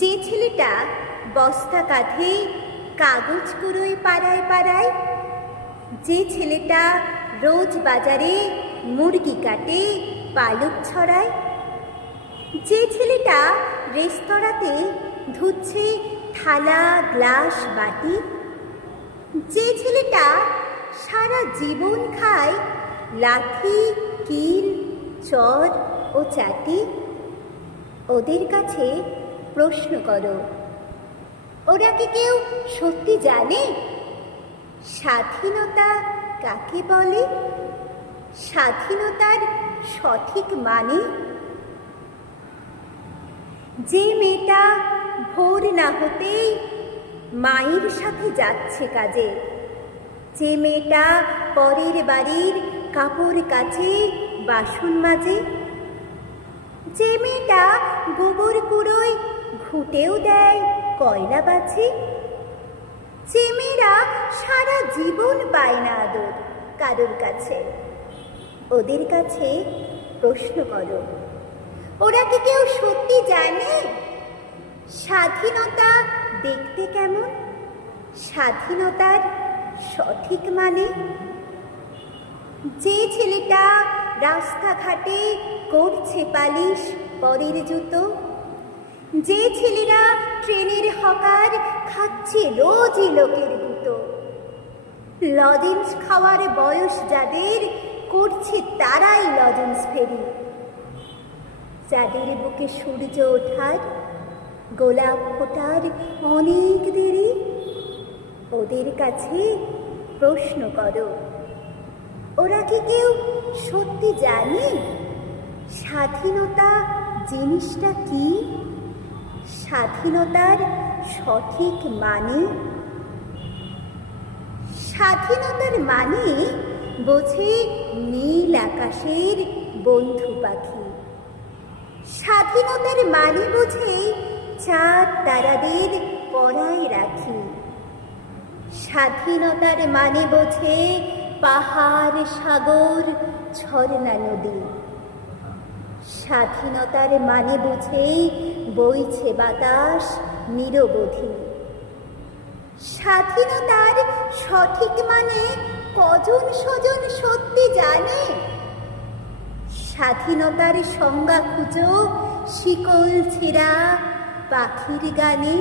যে ছেলেটা বস্তা কাঁধে কাগজ কুড়োয় পাড়ায় পাড়ায়, যে ছেলেটা রোজ বাজারে মুরগি কাটে পালক ছড়ায়, যে ছেলেটা রেস্তোরাঁতে ধুচ্ছে থালা গ্লাস বাটি, যে ছেলেটা সারা জীবন খায় লাঠি কিল চর ও চাটি, ওদের কাছে প্রশ্ন করো, ওরা কি কেউ সত্যি জানে স্বাধীনতা কাকে বলে? স্বাধীনতার সঠিক মানে? যে মেয়েটা ভোর না হতেই মায়ের সাথে যাচ্ছে কাজে, যে মেয়েটা পরের বাড়ির কাপড় কাচে বাসন মাজে, যে মেয়েটা গোবর কুড়োয় ঘুঁটেও দেয় কয়লা বাছে, যে মেয়েরা সারা জীবন পায় না আদর কারোর কাছে, ওদের কাছে প্রশ্ন করো, ওরা কি কেউ সত্যি জানে স্বাধীনতা দেখতে কেমন? স্বাধীনতার সঠিক মানে? যে ছেলেটা রাস্তাঘাটে করছে পালিশ পরের জুতো, যে ছেলেরা ট্রেনের হকার খাচ্ছে রোজই লোকের গুঁতো, লজেন্স খাওয়ার বয়স যাদের করছে তারাই লজেন্স ফেরি, যাদের বুকে সূর্য ওঠার গোলাপ ফোটার অনেক দেরি, ওদের কাছে প্রশ্ন করো, ওরা কি কেউ সত্যি জানে স্বাধীনতা জিনিসটা কি? স্বাধীনতার সঠিক মানে? স্বাধীনতার মানে বোঝে নীল আকাশের বন্ধু পাখি, স্বাধীনতার মানে বোঝে চাঁদ তারাদের পরায় রাখি, স্বাধীনতার মানে বোঝে পাহাড় সাগর ঝর্ণা নদী, স্বাধীনতার মানে বুঝে বইছে বাতাস নিরবধি। স্বাধীনতার সঠিক মানে কজন স্বজন সত্যি জানে? স্বাধীনতার সংজ্ঞা খুঁজো শিকল ছেঁড়া পাখির গানে।